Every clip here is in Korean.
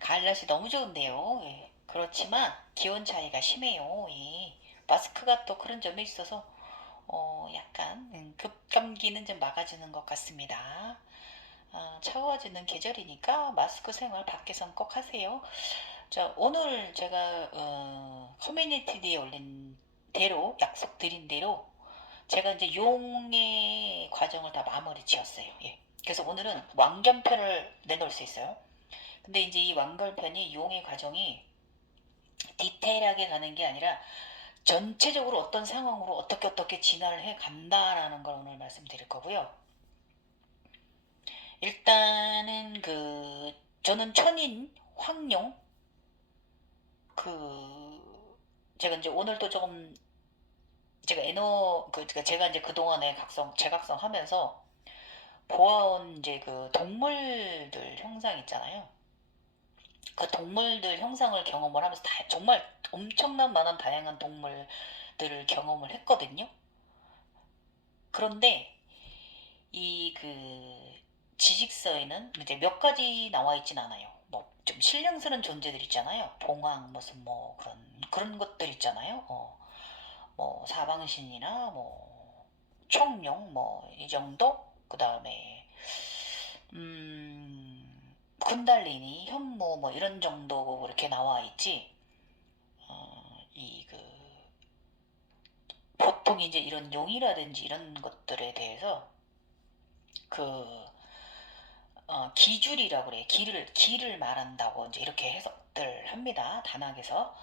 가을 날씨 너무 좋은데요. 예. 그렇지만 기온 차이가 심해요. 예. 마스크가 또 그런 점이 있어서 약간 급감기는 좀 막아주는 것 같습니다. 차가워지는 계절이니까 마스크 생활 밖에선 꼭 하세요. 자, 오늘 제가 커뮤니티에 올린 대로 약속드린 대로 제가 이제 용의 과정을 다 마무리 지었어요. 예. 그래서 오늘은 왕견편을 내놓을 수 있어요. 근데 이제 이 완결편이 용의 과정이 디테일하게 가는 게 아니라 전체적으로 어떤 상황으로 어떻게 진화를 해 간다라는 걸 오늘 말씀드릴 거고요. 일단은 저는 천인 황룡 제가 이제 오늘도 조금 제가 제가 이제 그동안에 재각성 하면서 보아온 이제 그 동물들 형상 있잖아요. 그 동물들 형상을 경험을 하면서 정말 엄청난 많은 다양한 동물들을 경험을 했거든요. 그런데 이 지식서에는 이제 몇 가지 나와 있진 않아요. 뭐 좀 신령스러운 존재들 있잖아요. 봉황 무슨 뭐 그런 것들 있잖아요. 뭐 사방신이나 뭐 청룡 뭐 이 정도. 그 다음에 군달리니 현무 뭐 이런 정도 이렇게 나와 있지. 이 보통 이제 이런 용이라든지 이런 것들에 대해서 그 기줄이라고 그래. 길을 말한다고 이제 이렇게 해석들 합니다. 단학에서.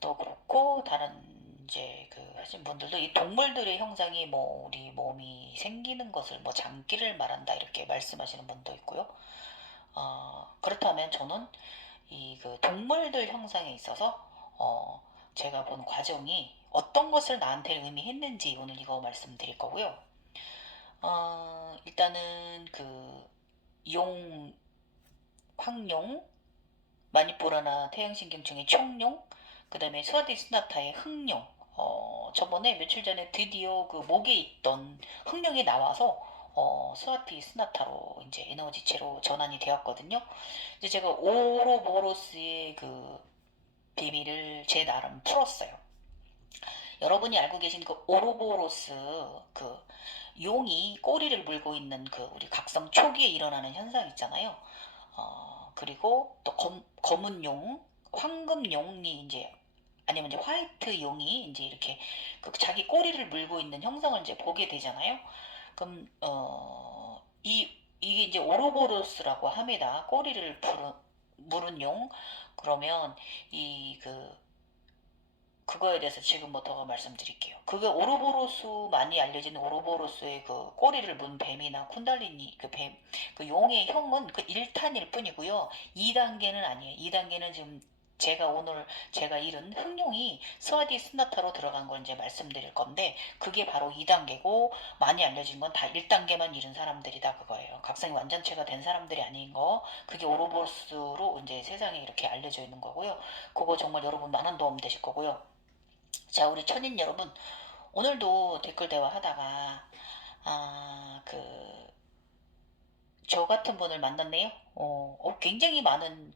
또 그렇고 다른 이제 하신 분들도 이 동물들의 형상이 뭐 우리 몸이 생기는 것을 뭐 장기를 말한다 이렇게 말씀하시는 분도 있고요. 그렇다면 저는 이 동물들 형상에 있어서 제가 본 과정이 어떤 것을 나한테 의미했는지 오늘 이거 말씀드릴 거고요. 일단은 용, 황룡, 마니포라나 태양신경청의 청룡, 그 다음에 스와디스나타의 흑룡. 저번에 며칠 전에 드디어 그 목에 있던 흑룡이 나와서 스와티 스나타로 이제 에너지체로 전환이 되었거든요. 이제 제가 오로보로스의 비밀을 제 나름 풀었어요. 여러분이 알고 계신 오로보로스 그 용이 꼬리를 물고 있는 우리 각성 초기에 일어나는 현상 있잖아요. 그리고 또 검은 용, 황금 용이 이제 아니면 이제 화이트 용이 이제 이렇게 자기 꼬리를 물고 있는 형상을 이제 보게 되잖아요. 그럼 이게 이제 오로보로스라고 합니다. 꼬리를 물은 용. 그러면 이 그거에 대해서 지금부터 말씀드릴게요. 그게 오로보로스 많이 알려진 오로보로스의 꼬리를 문 뱀이나 쿤달리니 용의 형은 1탄일 뿐이고요. 2단계는 아니에요. 2단계는 지금 제가 잃은 흑룡이 스와디 스나타로 들어간 걸 이제 말씀드릴 건데 그게 바로 2단계고 많이 알려진 건 다 1단계만 잃은 사람들이다 그거예요. 각성이 완전체가 된 사람들이 아닌 거 그게 오로보로스로 이제 세상에 이렇게 알려져 있는 거고요. 그거 정말 여러분 많은 도움 되실 거고요. 자, 우리 천인 여러분, 오늘도 댓글 대화하다가, 저 같은 분을 만났네요. 굉장히 많은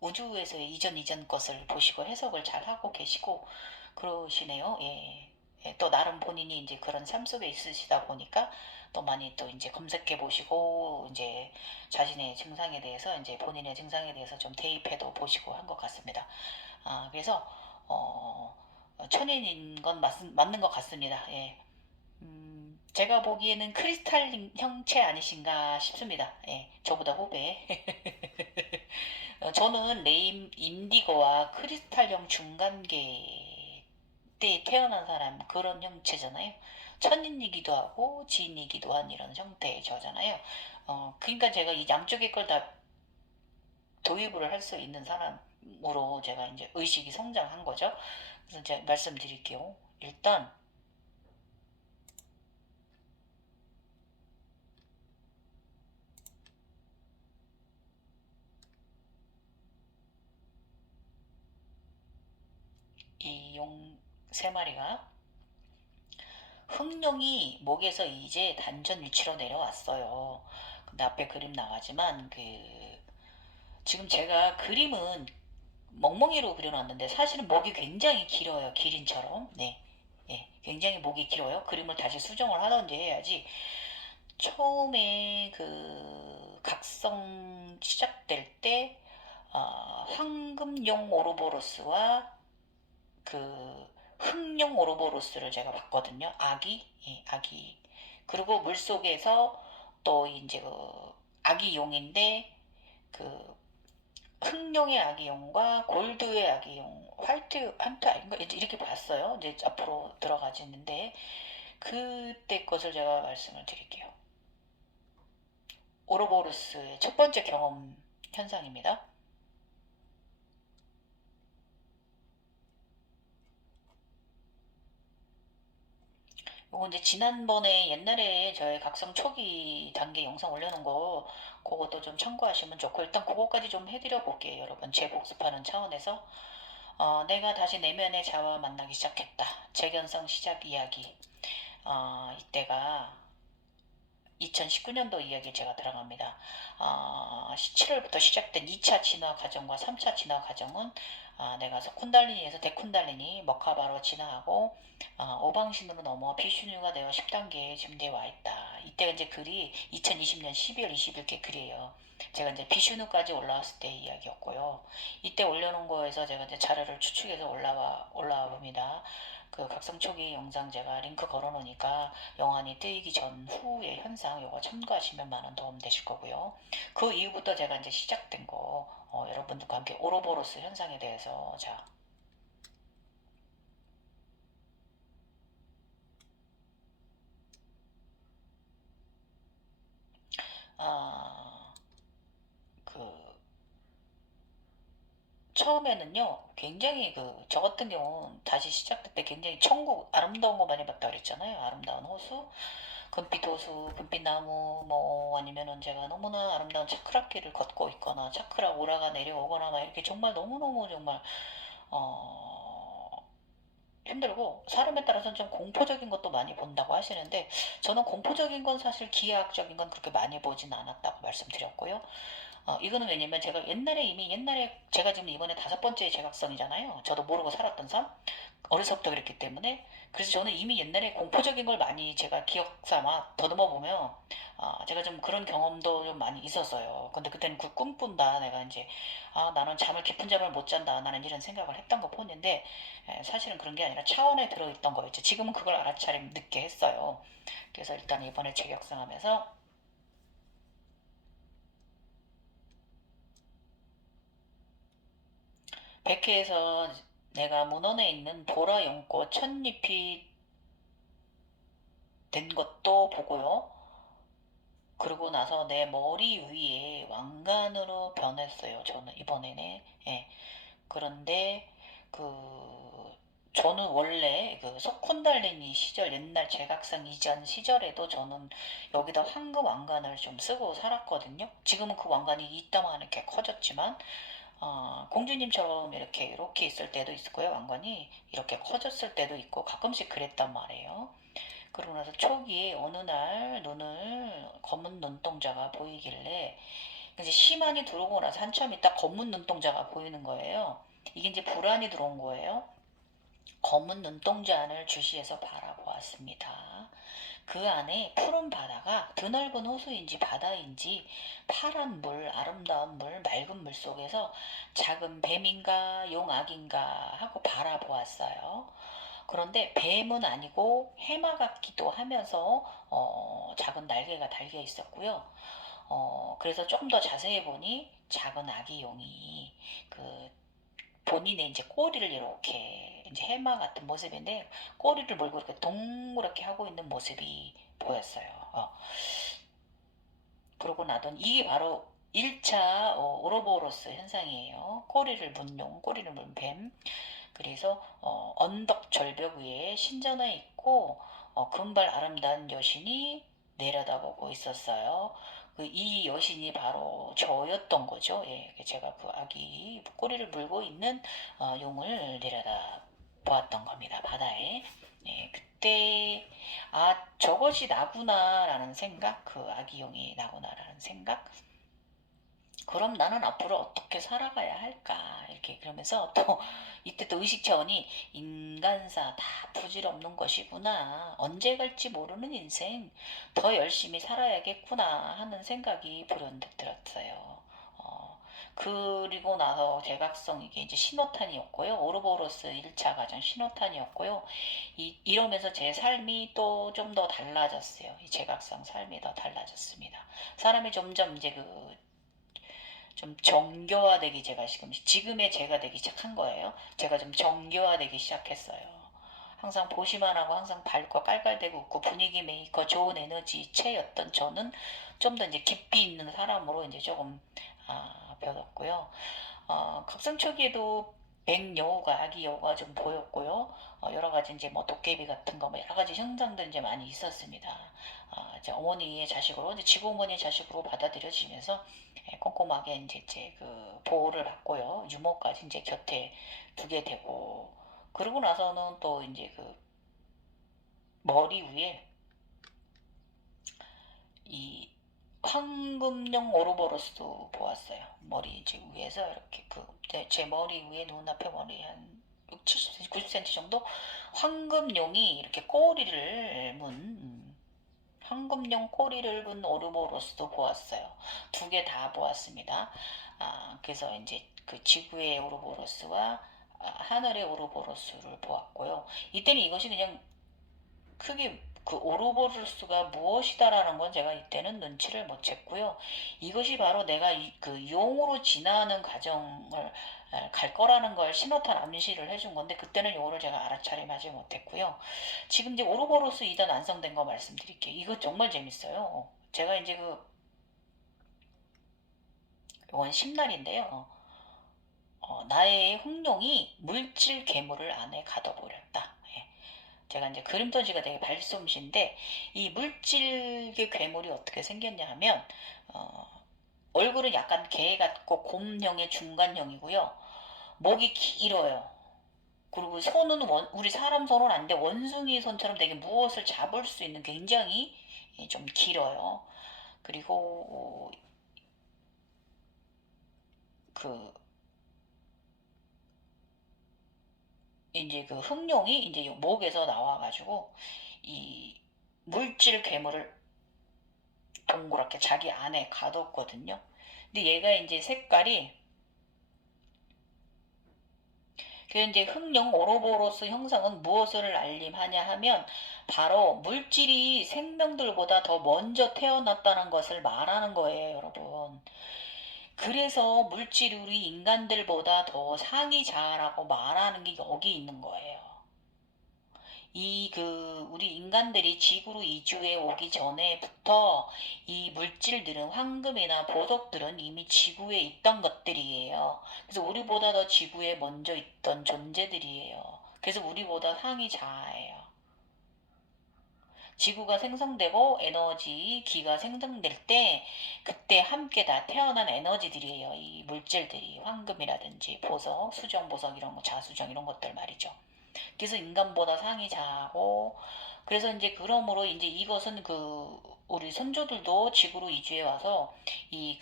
우주에서의 이전 것을 보시고 해석을 잘 하고 계시고, 그러시네요. 예. 예, 또 나름 본인이 이제 그런 삶 속에 있으시다 보니까 또 많이 또 이제 검색해 보시고 이제 자신의 증상에 대해서 이제 본인의 증상에 대해서 좀 대입해도 보시고 한 것 같습니다. 그래서 어, 천인인 건 맞는 것 같습니다. 예. 제가 보기에는 크리스탈 형체 아니신가 싶습니다. 예, 저보다 후배. 저는 레임 인디고와 크리스탈형 중간계 때 태어난 사람 그런 형체잖아요. 천인이기도 하고 지인이기도 한 이런 형태의 저잖아요. 그러니까 제가 이 양쪽의 걸 다 도입을 할 수 있는 사람으로 제가 이제 의식이 성장한 거죠. 그래서 제가 말씀드릴게요. 일단 이 용 세 마리가 흑룡이 목에서 이제 단전 위치로 내려왔어요. 근데 앞에 그림 나가지만 지금 제가 그림은 멍멍이로 그려놨는데 사실은 목이 굉장히 길어요. 기린처럼. 네. 예, 굉장히 목이 길어요. 그림을 다시 수정을 하던지 해야지. 처음에 그 각성 시작될 때 황금용 오로보로스와 그 흑룡 오로보로스를 제가 봤거든요. 아기, 예, 아기. 그리고 물 속에서 또 이제 그 아기 용인데 그 흑룡의 아기용과 골드의 아기용, 화이트 한트 아닌가 이렇게 봤어요. 이제 앞으로 들어가지는데 그때 것을 제가 말씀을 드릴게요. 오로보로스의 첫 번째 경험 현상입니다. 요거 이제 지난번에 옛날에 저의 각성 초기 단계 영상 올려놓은 거 그것도 좀 참고하시면 좋고 일단 그거까지 좀 해드려 볼게요. 여러분 재복습하는 차원에서 내가 다시 내면의 자아와 만나기 시작했다. 재견성 시작 이야기. 이때가 2019년도 이야기 제가 들어갑니다. 7월부터 시작된 2차 진화 과정과 3차 진화 과정은 내가 쿤달리니에서 데쿤달리니 머카바로 진화하고 오방신으로 넘어 비슈뉴가 되어 10단계에 침대에 와 있다. 이때가 이제 글이 2020년 12월 20일께 글이에요. 제가 이제 비슈누까지 올라왔을 때 이야기였고요. 이때 올려놓은 거에서 제가 이제 자료를 추측해서 올라와 봅니다. 그 각성 초기 영상 제가 링크 걸어 놓으니까 영환이 뜨이기 전후의 현상 요거 참고하시면 많은 도움 되실 거고요. 그 이후부터 제가 이제 시작된 거 여러분들과 함께 오로보로스 현상에 대해서 자 아, 그 처음에는요 굉장히 저 같은 경우는 다시 시작될 때 굉장히 천국 아름다운 거 많이 봤다 그랬잖아요. 아름다운 호수 금빛 호수, 금빛 나무, 뭐 아니면은 제가 너무나 아름다운 차크라길을 걷고 있거나 차크라 오라가 내려오거나 막 이렇게 정말 너무너무 정말 어, 힘들고 사람에 따라서는 좀 공포적인 것도 많이 본다고 하시는데 저는 공포적인 건 사실 기하학적인 건 그렇게 많이 보진 않았다고 말씀드렸고요. 이거는 왜냐면 제가 옛날에 제가 지금 이번에 5번째 재각성이잖아요. 저도 모르고 살았던 삶. 어려서부터 그랬기 때문에 그래서 저는 이미 옛날에 공포적인 걸 많이 제가 기억 삼아 더듬어 보면 제가 좀 그런 경험도 좀 많이 있었어요. 근데 그때는 그 꿈꾼다 내가 이제 나는 깊은 잠을 못 잔다 나는 이런 생각을 했던 거 보는데 사실은 그런 게 아니라 차원에 들어있던 거였죠. 지금은 그걸 알아차림 늦게 했어요. 그래서 일단 이번에 재격성하면서 100회에서 내가 문헌에 있는 보라 연꽃 첫잎이 된 것도 보고요. 그러고 나서 내 머리 위에 왕관으로 변했어요. 저는 이번에는. 예. 그런데 그 저는 원래 그 석콘달리니 시절 옛날 제각상 이전 시절에도 저는 여기다 황금 왕관을 좀 쓰고 살았거든요. 지금은 그 왕관이 이따만하게 커졌지만 공주님처럼 이렇게 있을 때도 있고요. 왕관이 이렇게 커졌을 때도 있고 가끔씩 그랬단 말이에요. 그러고 나서 초기에 어느 날 눈을 검은 눈동자가 보이길래 이제 시만이 들어오고 나서 한참 있다 검은 눈동자가 보이는 거예요. 이게 이제 불안이 들어온 거예요. 검은 눈동자 안을 주시해서 바라보았습니다. 그 안에 푸른 바다가 드넓은 호수인지 바다인지 파란 물, 아름다운 물, 맑은 물 속에서 작은 뱀인가 용악인가 하고 바라보았어요. 그런데 뱀은 아니고 해마 같기도 하면서 작은 날개가 달려 있었고요. 그래서 좀 더 자세히 보니 작은 아기 용이 그 본인의 이제 꼬리를 이렇게 이제 해마 같은 모습인데 꼬리를 몰고 이렇게 동그랗게 하고 있는 모습이 보였어요. 그러고 나더니 이게 바로 1차 오로보로스 현상이에요. 꼬리를 문 뱀. 그래서 언덕 절벽 위에 신전에 있고 금발 아름다운 여신이 내려다보고 있었어요. 이 여신이 바로 저였던 거죠. 예, 제가 그 아기 꼬리를 물고 있는 용을 내려다 보았던 겁니다. 바다에. 예, 그때 저것이 나구나라는 생각, 그 아기 용이 나구나라는 생각. 그럼 나는 앞으로 어떻게 살아가야 할까? 이렇게 그러면서 또 이때 또 의식 차원이 인간사 다 부질없는 것이구나. 언제 갈지 모르는 인생 더 열심히 살아야겠구나 하는 생각이 불현듯 들었어요. 그리고 나서 대각성 이게 이제 신호탄이었고요. 오르보로스 1차 과정 신호탄이었고요. 이러면서 제 삶이 또 좀 더 달라졌어요. 이 제각성 삶이 더 달라졌습니다. 사람이 점점 이제 좀 정교화되기 제가 지금의 제가 되기 시작한 거예요. 제가 좀 정교화되기 시작했어요. 항상 보시만 하고 항상 밝고 깔깔대고 웃고 분위기 메이커 좋은 에너지 체였던 저는 좀 더 이제 깊이 있는 사람으로 이제 조금 변했고요. 각성 초기에도 백여우가 아기 여우가 좀 보였고요. 여러 가지 이제 뭐 도깨비 같은 거 뭐 여러 가지 형상들 이제 많이 있었습니다. 이제 어머니의 자식으로 이제 지구어머니의 자식으로 받아들여지면서 꼼꼼하게 이제 그 보호를 받고요. 유모까지 이제 곁에 두게 되고 그러고 나서는 또 이제 그 머리 위에 이 황금용 오로보로스도 보았어요. 머리 이제 위에서 이렇게 제 머리 위에 눈앞에 머리 한 6, 70cm, 90cm 정도 황금용이 이렇게 꼬리를 황금용 꼬리를 문 오르보로스도 보았어요. 두 개 다 보았습니다. 그래서 이제 그 지구의 오르보로스와 하늘의 오르보로스를 보았고요. 이때는 이것이 그냥 크게 그 오르보로스가 무엇이다라는 건 제가 이때는 눈치를 못 챘고요. 이것이 바로 내가 그 용으로 지나는 과정을 갈 거라는 걸 신호탄 암시를 해준 건데 그때는 요거를 제가 알아차림하지 못했고요. 지금 이제 오르보로스 2단 완성된 거 말씀드릴게요. 이거 정말 재밌어요. 제가 이제 이건 심날인데요. 나의 흑룡이 물질 괴물을 안에 가둬버렸다. 예. 제가 이제 그림터지가 되게 발솜씨인데 이 물질의 괴물이 어떻게 생겼냐 하면 얼굴은 약간 개 같고 곰형의 중간형이고요. 목이 길어요. 그리고 손은 우리 사람 손은 아닌데 원숭이 손처럼 되게 무엇을 잡을 수 있는 굉장히 좀 길어요. 그리고 그 이제 그 흑룡이 이제 목에서 나와가지고 이 물질 괴물을 동그랗게 자기 안에 가뒀거든요. 근데 얘가 이제 색깔이 그 이제 흑룡 오로보로스 형상은 무엇을 알림하냐 하면 바로 물질이 생명들보다 더 먼저 태어났다는 것을 말하는 거예요, 여러분. 그래서 물질이 우리 인간들보다 더 상위 자라고 말하는 게 여기 있는 거예요. 우리 인간들이 지구로 이주해 오기 전에부터 이 물질들은 황금이나 보석들은 이미 지구에 있던 것들이에요. 그래서 우리보다 더 지구에 먼저 있던 존재들이에요. 그래서 우리보다 상위 자아예요. 지구가 생성되고 에너지, 기가 생성될 때 그때 함께 다 태어난 에너지들이에요. 이 물질들이 황금이라든지 보석, 수정보석 이런 거, 자수정 이런 것들 말이죠. 그래서 인간보다 상이 자고 그래서 이제 그러므로 이제 이것은 우리 선조들도 지구로 이주해 와서 이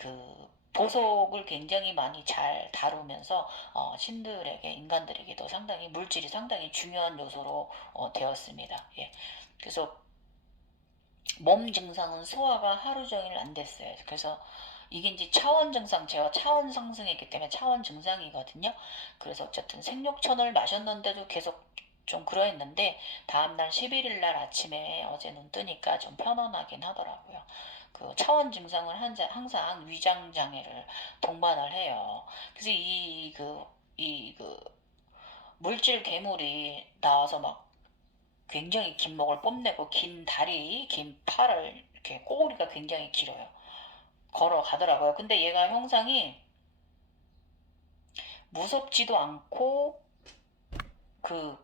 보석을 굉장히 많이 잘 다루면서 신들에게 인간들에게도 상당히 물질이 상당히 중요한 요소로 되었습니다. 예. 그래서 몸 증상은 소화가 하루 종일 안 됐어요. 그래서 이게 이제 차원 증상, 제가 차원 상승했기 때문에 차원 증상이거든요. 그래서 어쨌든 생육천을 마셨는데도 계속 좀 그러했는데 다음날 11일 날 아침에 어제 눈 뜨니까 좀 편안하긴 하더라고요. 그 차원 증상은 항상 위장 장애를 동반을 해요. 그래서 물질 괴물이 나와서 막 굉장히 긴 목을 뽐내고 긴 다리, 긴 팔을 이렇게 꼬리가 굉장히 길어요. 걸어가더라고요. 근데 얘가 형상이 무섭지도 않고 그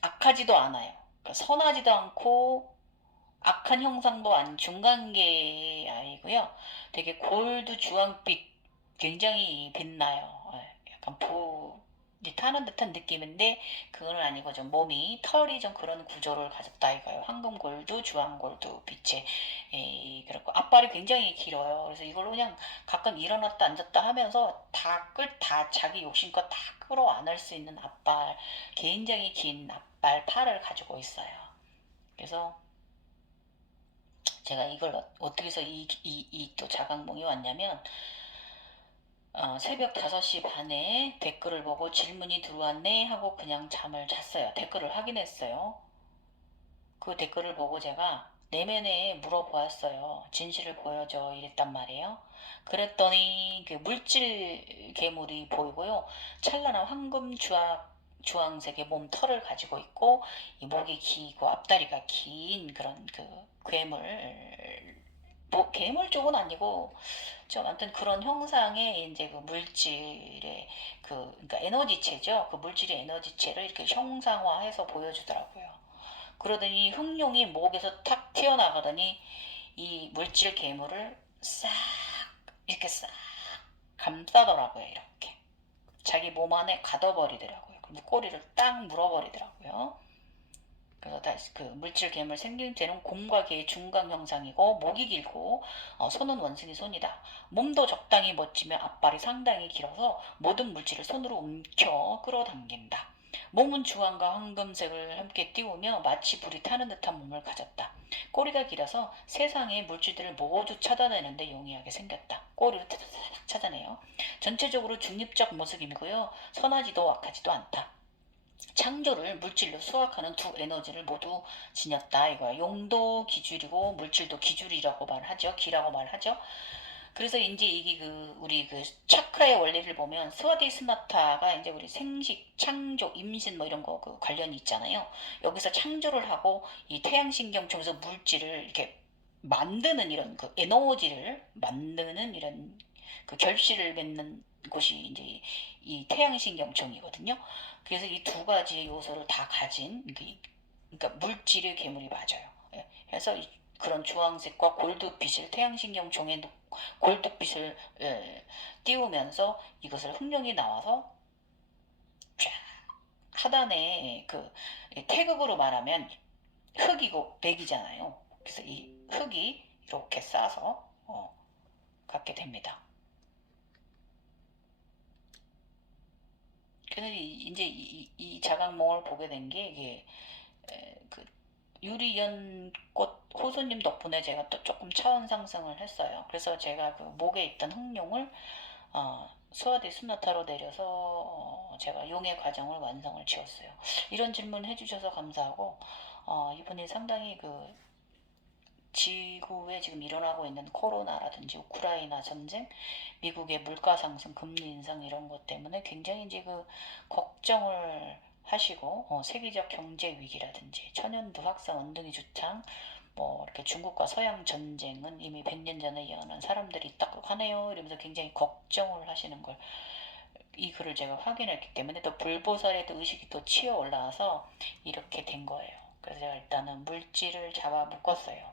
악하지도 않아요. 그러니까 선하지도 않고 악한 형상도 아닌 중간계 아이고요. 되게 골드 주황빛 굉장히 빛나요. 약간 이제 타는 듯한 느낌인데 그건 아니고 좀 몸이 털이 좀 그런 구조를 가졌다 이거예요. 황금골두, 주황골두 빛의 그렇고 앞발이 굉장히 길어요. 그래서 이걸로 그냥 가끔 일어났다 앉았다 하면서 다 자기 욕심껏 다 끌어안을 수 있는 앞발, 굉장히 긴 앞발 팔을 가지고 있어요. 그래서 제가 이걸 어떻게 해서 이 또 자각몽이 왔냐면 새벽 5시 반에 댓글을 보고 질문이 들어왔네 하고 그냥 잠을 잤어요. 댓글을 확인했어요. 그 댓글을 보고 제가 내면에 물어보았어요. 진실을 보여줘 이랬단 말이에요. 그랬더니 그 물질 괴물이 보이고요. 찬란한 주황색의 몸털을 가지고 있고 이 목이 길고 앞다리가 긴 그런 그 괴물 뭐 괴물 쪽은 아니고 좀 아무튼 그런 형상의 이제 그 물질의 그러니까 에너지체죠. 그 물질의 에너지체를 이렇게 형상화해서 보여주더라고요. 그러더니 흑룡이 목에서 탁 튀어나가더니 이 물질 괴물을 싹 이렇게 싹 감싸더라고요. 이렇게 자기 몸 안에 가둬버리더라고요. 그리고 꼬리를 딱 물어버리더라고요. 그래서 다시 그 물질 괴물 생김새는 곰과 개의 중간 형상이고 목이 길고 손은 원숭이 손이다. 몸도 적당히 멋지며 앞발이 상당히 길어서 모든 물질을 손으로 움켜 끌어당긴다. 몸은 주황과 황금색을 함께 띄우며 마치 불이 타는 듯한 몸을 가졌다. 꼬리가 길어서 세상의 물질들을 모두 찾아내는데 용이하게 생겼다. 꼬리를 타닥타닥 찾아내요. 전체적으로 중립적 모습이고요. 선하지도 악하지도 않다. 창조를 물질로 수확하는 두 에너지를 모두 지녔다 이거야. 용도 기줄이고 물질도 기줄이라고 말하죠. 기라고 말하죠. 그래서 이제 이게 그 우리 그 차크라의 원리를 보면 스와디스나타가 이제 우리 생식, 창조, 임신 뭐 이런 거 그 관련이 있잖아요. 여기서 창조를 하고 이 태양신경 쪽에서 물질을 이렇게 만드는 이런 그 에너지를 만드는 이런 그 결실을 맺는 곳이 이제 이 태양신경청이거든요. 그래서 이 두 가지 요소를 다 가진 그러니까 물질의 괴물이 맞아요. 예. 그래서 그런 주황색과 골드빛을 태양신경청에 골드빛을 띄우면서 이것을 흑룡이 나와서 쫙 하단에 그 태극으로 말하면 흑이고 백이잖아요. 그래서 이 흑이 이렇게 싸서 갖게 됩니다. 근데 이제 이 자각몽을 보게 된 게 이게 그 유리연꽃 호수님 덕분에 제가 또 조금 차원 상승을 했어요. 그래서 제가 그 목에 있던 흑룡을 수아디 수나타로 내려서 제가 용의 과정을 완성을 지었어요. 이런 질문 해주셔서 감사하고 이분이 상당히 그 지구에 지금 일어나고 있는 코로나라든지 우크라이나 전쟁, 미국의 물가 상승, 금리 인상 이런 것 때문에 굉장히 이제 그 걱정을 하시고 세계적 경제 위기라든지 천연두 확산 원등이 주창 뭐 이렇게 중국과 서양 전쟁은 이미 100년 전에 예언한 사람들이 있다고 하네요 이러면서 굉장히 걱정을 하시는 걸 이 글을 제가 확인했기 때문에 또 불보살의 또 의식이 또 치어 올라와서 이렇게 된 거예요. 그래서 제가 일단은 물질을 잡아 묶었어요.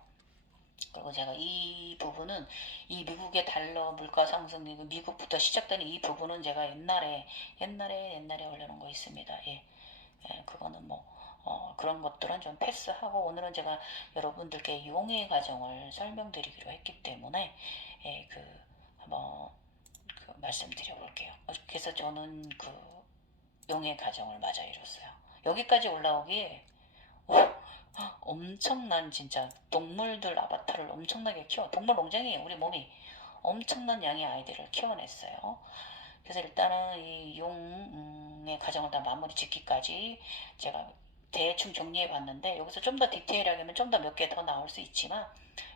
그리고 제가 이 부분은 이 미국의 달러 물가 상승 미국부터 시작되는 이 부분은 제가 옛날에 올려놓은 거 있습니다. 예, 그거는 뭐 그런 것들은 좀 패스하고 오늘은 제가 여러분들께 용의 과정을 설명드리기로 했기 때문에 그 한번 그 말씀드려 볼게요. 그래서 저는 그 용의 과정을 맞아 이뤘어요. 여기까지 올라오기에 엄청난 진짜 동물들 아바타를 엄청나게 동물 농장이에요. 우리 몸이 엄청난 양의 아이들을 키워냈어요. 그래서 일단은 이 용의 과정을 다 마무리 짓기까지 제가 대충 정리해 봤는데 여기서 좀 더 디테일하게 하면 좀 더 몇 개 더 나올 수 있지만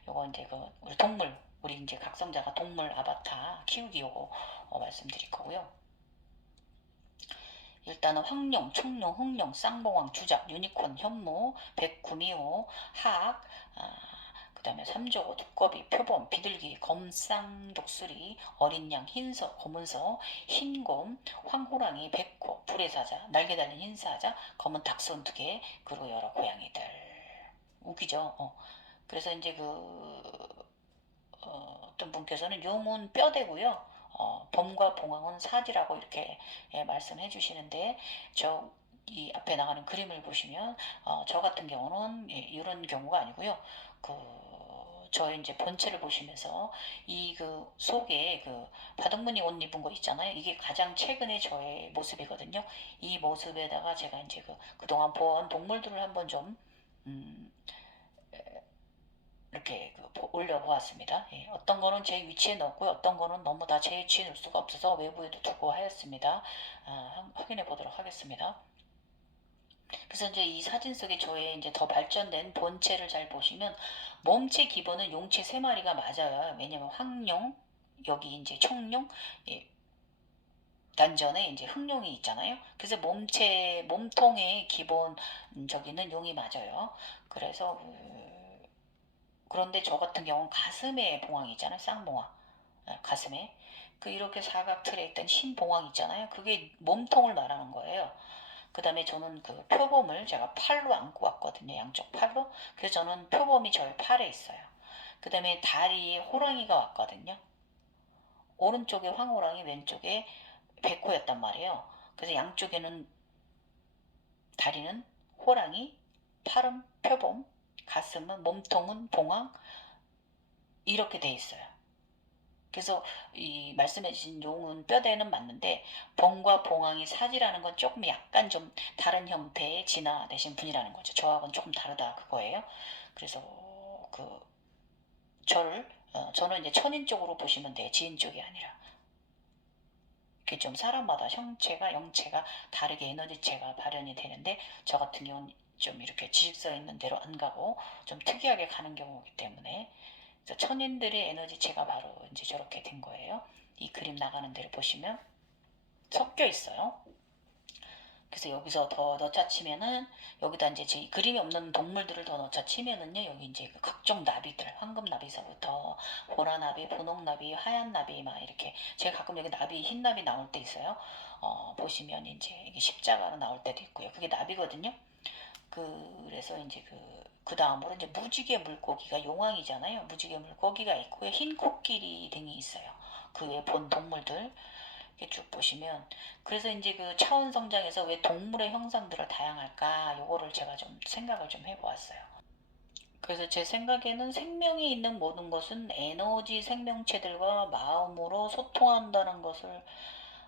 요거 이제 그 우리 동물 우리 이제 각성자가 동물 아바타 키우기 요거 말씀드릴 거고요. 일단은 황룡, 청룡, 흑룡, 쌍봉왕, 주작, 유니콘, 현무, 백구미호, 학, 그 다음에 삼조고, 두꺼비, 표범, 비둘기, 검쌍, 독수리, 어린 양, 흰서, 검은서, 흰곰, 황호랑이, 백호, 불의 사자, 날개 달린 흰사자, 검은 닥선 2개, 그리고 여러 고양이들. 웃기죠? 그래서 이제 어떤 분께서는 용은 뼈대고요. 범과 봉황은 사지라고 이렇게 말씀해 주시는데 이 앞에 나가는 그림을 보시면 저 같은 경우는 이런 경우가 아니고요. 저의 이제 본체를 보시면서 이 속에 바둑무늬 옷 입은 거 있잖아요. 이게 가장 최근에 저의 모습이거든요. 이 모습에다가 제가 이제 그동안 본 동물들을 한번 좀 음, 이렇게 올려보았습니다. 어떤 거는 제 위치에 넣었고요. 어떤 거는 너무 다 제 위치에 넣을 수가 없어서 외부에도 두고 하였습니다. 확인해 보도록 하겠습니다. 그래서 이제 이 사진 속에 저의 이제 더 발전된 본체를 잘 보시면 몸체 기본은 용체 3마리가 맞아요. 왜냐면 황룡, 여기 이제 청룡, 단전에 이제 흑룡이 있잖아요. 그래서 몸통의 기본 저기는 용이 맞아요. 그래서 그런데 저 같은 경우는 가슴에 봉황이 있잖아요. 쌍봉황. 가슴에. 이렇게 사각 틀에 있던 흰 봉황 있잖아요. 그게 몸통을 말하는 거예요. 그 다음에 저는 표범을 제가 팔로 안고 왔거든요. 양쪽 팔로. 그래서 저는 표범이 저의 팔에 있어요. 그 다음에 다리에 호랑이가 왔거든요. 오른쪽에 황호랑이, 왼쪽에 백호였단 말이에요. 그래서 양쪽에는 다리는 호랑이, 팔은 표범, 가슴은 몸통은 봉황, 이렇게 돼 있어요. 그래서 이 말씀해주신 용은 뼈대는 맞는데 범과 봉황이 사지라는 건 조금 약간 좀 다른 형태의 진화되신 분이라는 거죠. 저하고는 조금 다르다 그거예요. 그래서 저는 이제 천인 쪽으로 보시면 돼요. 지인 쪽이 아니라. 이게 좀 사람마다 영체가 다르게 에너지체가 발현이 되는데 저 같은 경우는 좀 이렇게 지식서 있는 대로 안 가고 좀 특이하게 가는 경우이기 때문에 천인들의 에너지체가 바로 이제 저렇게 된 거예요. 이 그림 나가는 데를 보시면 섞여 있어요. 그래서 여기서 더 넣자 치면은 여기다 이제 제 그림이 없는 동물들을 더 넣자 치면은요 여기 이제 각종 나비들 황금 나비서부터 보라 나비, 분홍 나비, 하얀 나비 막 이렇게 제가 가끔 여기 흰 나비 나올 때 있어요. 보시면 이제 이게 십자가로 나올 때도 있고요. 그게 나비거든요. 그래서 이제 그 다음으로 이제 무지개 물고기가 용왕이잖아요. 무지개 물고기가 있고요. 흰 코끼리 등이 있어요. 그 외에 본 동물들 이렇게 쭉 보시면 그래서 이제 차원 성장에서 왜 동물의 형상들을 다양할까 요거를 제가 좀 생각을 좀 해보았어요. 그래서 제 생각에는 생명이 있는 모든 것은 에너지 생명체들과 마음으로 소통한다는 것을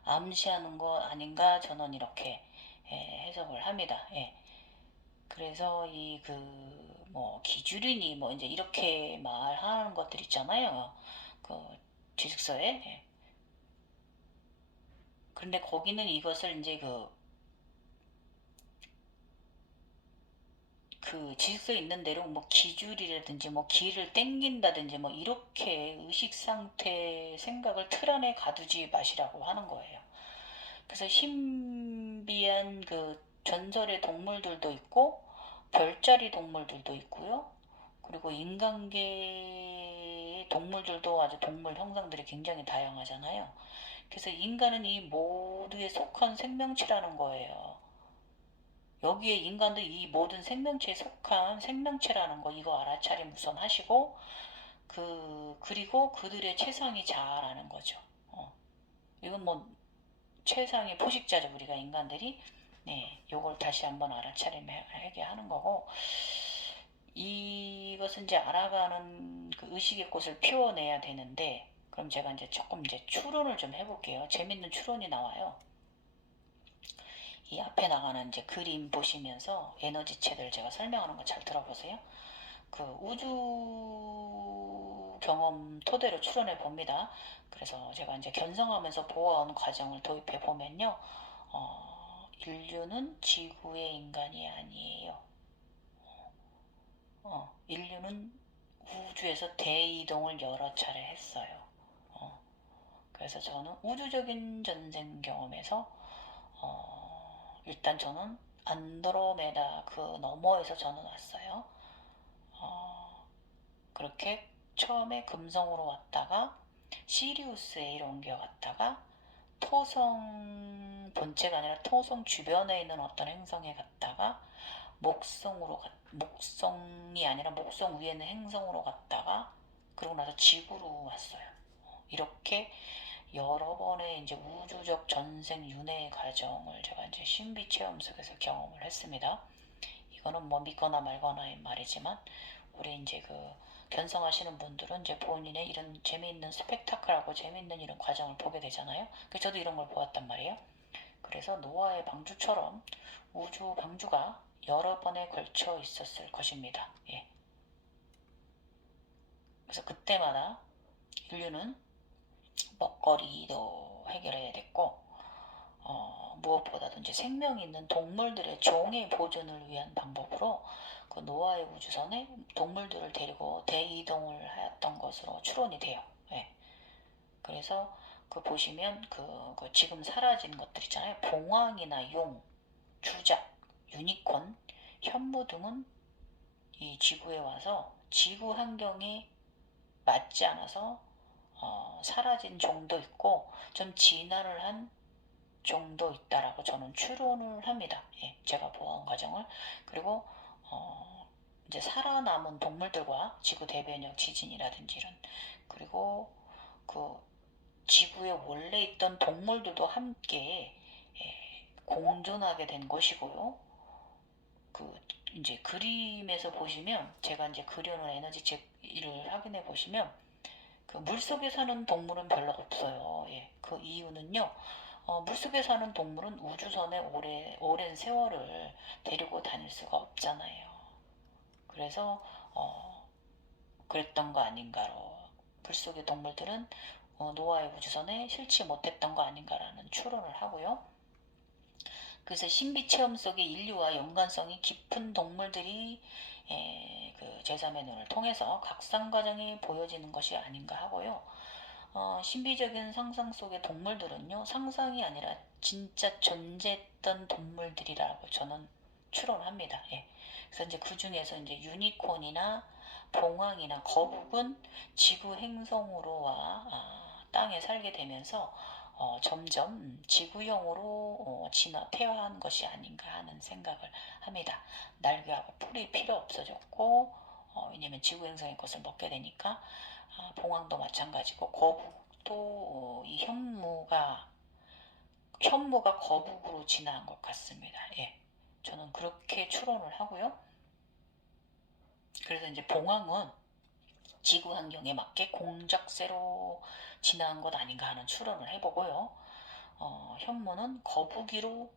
암시하는 것 아닌가 저는 이렇게 해석을 합니다. 그래서 뭐 기주린이 뭐 이제 이렇게 말하는 것들 있잖아요. 그 지식서에. 그런데 거기는 이것을 이제 지식서에 있는 대로 뭐 기줄이라든지 뭐 기를 땡긴다든지 뭐 이렇게 의식 상태 생각을 틀 안에 가두지 마시라고 하는 거예요. 그래서 신비한 전설의 동물들도 있고 별자리 동물들도 있고요. 그리고 인간계의 동물들도 아주 동물 형상들이 굉장히 다양하잖아요. 그래서 인간은 이 모두에 속한 생명체라는 거예요. 여기에 인간도 이 모든 생명체에 속한 생명체라는 거 이거 알아차림 우선 하시고 그리고 그들의 최상이 자아라는 거죠. 이건 뭐 최상의 포식자죠 우리가 인간들이. 요걸 다시 한번 알아차림하게 하는 거고 이것은 이제 알아가는 의식의 꽃을 피워내야 되는데 그럼 제가 이제 조금 이제 추론을 좀 해볼게요. 재밌는 추론이 나와요. 이 앞에 나가는 이제 그림 보시면서 에너지체들 제가 설명하는 거 잘 들어보세요. 우주 경험 토대로 추론해 봅니다. 그래서 제가 이제 견성하면서 보아온 과정을 도입해 보면요. 인류는 지구의 인간이 아니에요. 인류는 우주에서 대이동을 여러 차례 했어요. 그래서 저는 우주적인 전생 경험에서 일단 저는 안드로메다 너머에서 저는 왔어요. 그렇게 처음에 금성으로 왔다가 시리우스에 이로 옮겨갔다가 토성 본체가 아니라 토성 주변에 있는 어떤 행성에 갔다가 목성이 아니라 목성 위에 있는 행성으로 갔다가 그러고 나서 지구로 왔어요. 이렇게 여러 번의 이제 우주적 전생 윤회의 과정을 제가 이제 신비 체험 속에서 경험을 했습니다. 이거는 뭐 믿거나 말거나의 말이지만 우리 이제 그 견성하시는 분들은 이제 본인의 이런 재미있는 스펙타클하고 재미있는 이런 과정을 보게 되잖아요. 그래서 저도 이런 걸 보았단 말이에요. 그래서 노아의 방주처럼 우주 방주가 여러 번에 걸쳐 있었을 것입니다. 예. 그래서 그때마다 인류는 먹거리도 해결해야 됐고, 무엇보다도 이제 생명 있는 동물들의 종의 보존을 위한 방법으로 그 노아의 우주선에 동물들을 데리고 대이동을 하였던 것으로 추론이 돼요. 예. 그래서 그 보시면 그 지금 사라진 것들 있잖아요. 봉황이나 용, 주작, 유니콘, 현무 등은 이 지구에 와서 지구 환경에 맞지 않아서 사라진 종도 있고 좀 진화를 한 종도 있다라고 저는 추론을 합니다. 예, 제가 보아온 과정을. 그리고 이제 살아남은 동물들과 지구 대변역 지진이라든지 이런, 그리고 그 지구에 원래 있던 동물들도 함께 공존하게 된 것이고요. 그 이제 그림에서 보시면 제가 이제 그려놓은 에너지 책을 확인해 보시면 그 물속에 사는 동물은 별로 없어요. 예, 그 이유는요. 물속에 사는 동물은 우주선에 오랜 세월을 데리고 다닐 수가 없잖아요. 그래서 그랬던 거 아닌가로, 물속의 동물들은 노아의 우주선에 실지 못했던 거 아닌가라는 추론을 하고요. 그래서 신비 체험 속에 인류와 연관성이 깊은 동물들이 그 제3의 눈을 통해서 각성 과정이 보여지는 것이 아닌가 하고요. 신비적인 상상 속의 동물들은요, 상상이 아니라 진짜 존재했던 동물들이라고 저는 추론합니다. 예. 그래서 이제 그 중에서 이제 유니콘이나 봉황이나 거북은 지구 행성으로 와 땅에 살게 되면서 점점 지구형으로 퇴화한 것이 아닌가 하는 생각을 합니다. 날개하고 뿔이 필요 없어졌고, 왜냐면 지구 행성의 것을 먹게 되니까. 봉황도 마찬가지고 거북도 이 현무가 거북으로 진화한 것 같습니다. 예, 저는 그렇게 추론을 하고요. 그래서 이제 봉황은 지구 환경에 맞게 공작새로 진화한 것 아닌가 하는 추론을 해보고요. 현무는 거북이로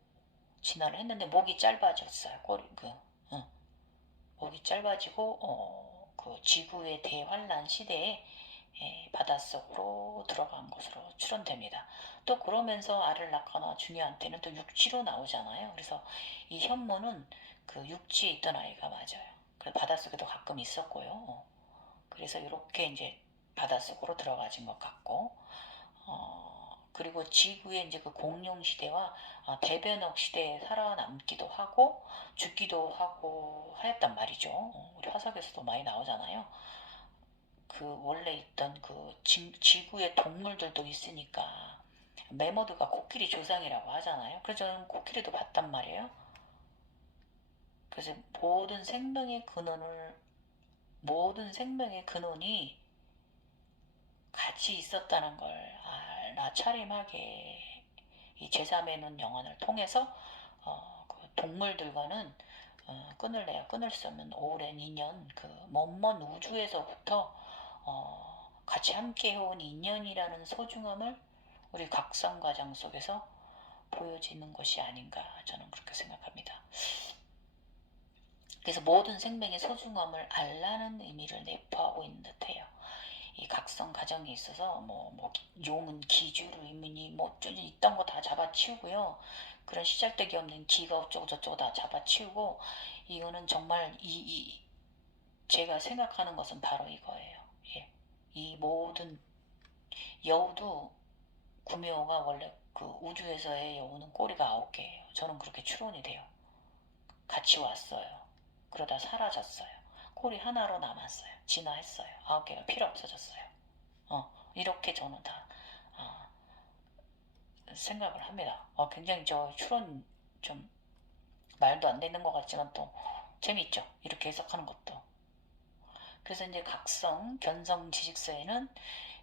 진화를 했는데 목이 짧아졌어요. 목이 짧아지고 그 지구의 대환란 시대에 바닷속으로 들어간 것으로 추론됩니다. 또 그러면서 알을 낳거나 중요한 때는 또 육지로 나오잖아요. 그래서 이 현무는 그 육지에 있던 아이가 맞아요. 그래서 바닷속에도 가끔 있었고요. 그래서 이렇게 이제 바닷속으로 들어가진 것 같고, 그리고 지구의 이제 그 공룡 시대와 대변역 시대에 살아남기도 하고 죽기도 하고 하였단 말이죠. 우리 화석에서도 많이 나오잖아요. 그 원래 있던 그 지구의 동물들도 있으니까 메모드가 코끼리 조상이라고 하잖아요. 그래서 저는 코끼리도 봤단 말이에요. 그래서 모든 생명의 근원이 같이 있었다는 걸 알아차림하게 이 제3의 눈 영혼을 통해서 그 동물들과는 끊을래야 끊을 수 없는 오랜 인연, 그 먼 우주에서부터 같이 함께 해온 인연이라는 소중함을 우리 각성 과정 속에서 보여지는 것이 아닌가 저는 그렇게 생각합니다. 그래서 모든 생명의 소중함을 알라는 의미를 내포하고 있는 듯해요. 이 각성 과정에 있어서 용은 기주를 의미니 어쩌니 있던 거 다 잡아치우고요. 그런 시잘데기 없는 기가 어쩌고 저쩌고 다 잡아치우고, 이거는 정말 제가 생각하는 것은 바로 이거예요. 예. 이 모든 여우도 구미호가 원래 그 우주에서의 여우는 꼬리가 9개예요. 저는 그렇게 추론이 돼요. 같이 왔어요. 그러다 사라졌어요. 꼬리 하나로 남았어요. 진화했어요. 9개가 필요 없어졌어요. 이렇게 저는 다 생각을 합니다. 굉장히 저 추론 좀 말도 안 되는 것 같지만 또 재미있죠. 이렇게 해석하는 것도. 그래서 이제 각성, 견성 지식서에는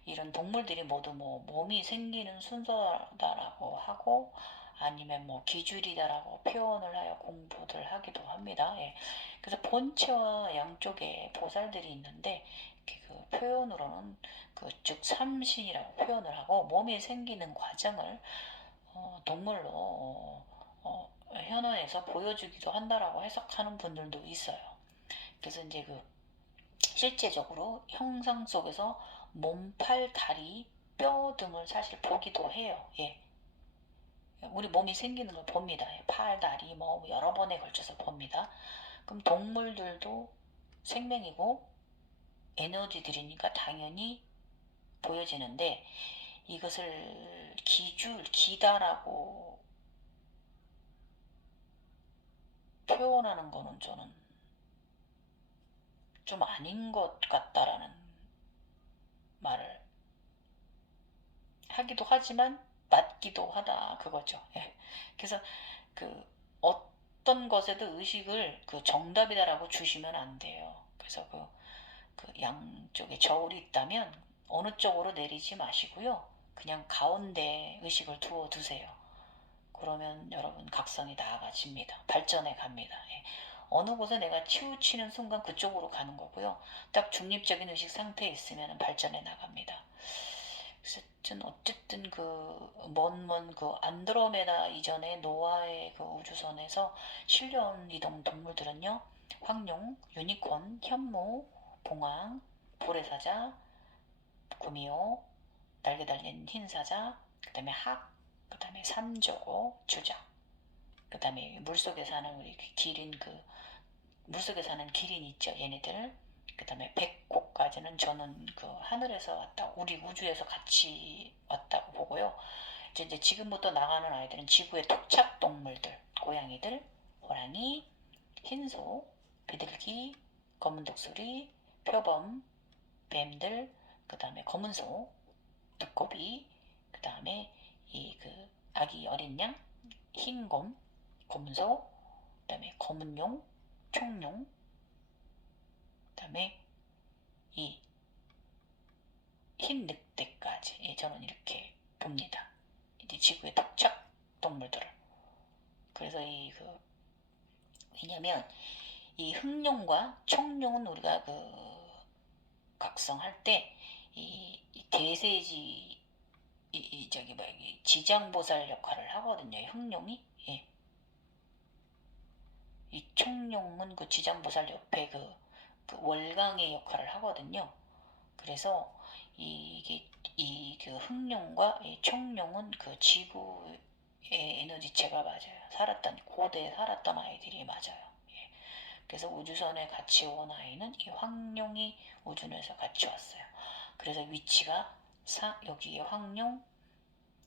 이런 동물들이 모두 뭐 몸이 생기는 순서다라고 하고 아니면 뭐 기줄이다라고 표현을 하여 공부들 하기도 합니다. 예. 그래서 본체와 양쪽에 보살들이 있는데 그 표현으로는 즉 삼신이라고 표현을 하고 몸이 생기는 과정을 동물로 현원에서 보여주기도 한다라고 해석하는 분들도 있어요. 그래서 이제 실제적으로 형상 속에서 몸, 팔, 다리, 뼈 등을 사실 보기도 해요. 예. 우리 몸이 생기는 걸 봅니다. 팔, 다리 뭐 여러 번에 걸쳐서 봅니다. 그럼 동물들도 생명이고 에너지들이니까 당연히 보여지는데 이것을 기다라고 표현하는 거는 저는 좀 아닌 것 같다라는 말을 하기도 하지만 맞기도 하다 그거죠. 예. 그래서 어떤 것에도 의식을 정답이다라고 주시면 안 돼요. 그래서 양쪽에 저울이 있다면 어느 쪽으로 내리지 마시고요. 그냥 가운데 의식을 두세요. 그러면 여러분 각성이 나아가집니다. 발전해 갑니다. 예. 어느 곳에 내가 치우치는 순간 그쪽으로 가는 거고요. 딱 중립적인 의식 상태에 있으면 발전해 나갑니다. 어쨌든 먼 안드로메다 이전에 노아의 우주선에서 실려온 이동 동물들은요. 황룡, 유니콘, 현무, 봉황, 보레사자, 구미호, 날개 달린 흰사자, 그 다음에 그 다음에 삼조고, 주작, 그 다음에 물속에 사는 우리 기린 물속에 사는 기린 있죠. 얘네들. 그 다음에 백호까지는 저는 하늘에서 왔다, 우리 우주에서 같이 왔다고 보고요. 이제 지금부터 나가는 아이들은 지구의 토착 동물들, 고양이들, 호랑이, 흰소, 비둘기, 검은 독수리, 표범, 뱀들, 그 다음에 검은소, 두꺼비, 그 다음에 아기 어린 양, 흰곰, 검은소, 그 다음에 검은용, 총용, 그 다음에 이 흰 늑대까지. 예, 저는 이렇게 봅니다. 이제 지구의 독착 동물들을. 그래서 왜냐면 이 흑룡과 청룡은 우리가 각성할 때 이 대세지 지장보살 역할을 하거든요. 흑룡이. 예. 이 청룡은 지장보살 옆에 월광의 역할을 하거든요. 그래서 흑룡과 이 청룡은 지구의 에너지체가 맞아요. 고대에 살았던 아이들이 맞아요. 예. 그래서 우주선에 같이 온 아이는 이 황룡이 우주선에서 같이 왔어요. 그래서 위치가 여기에 황룡,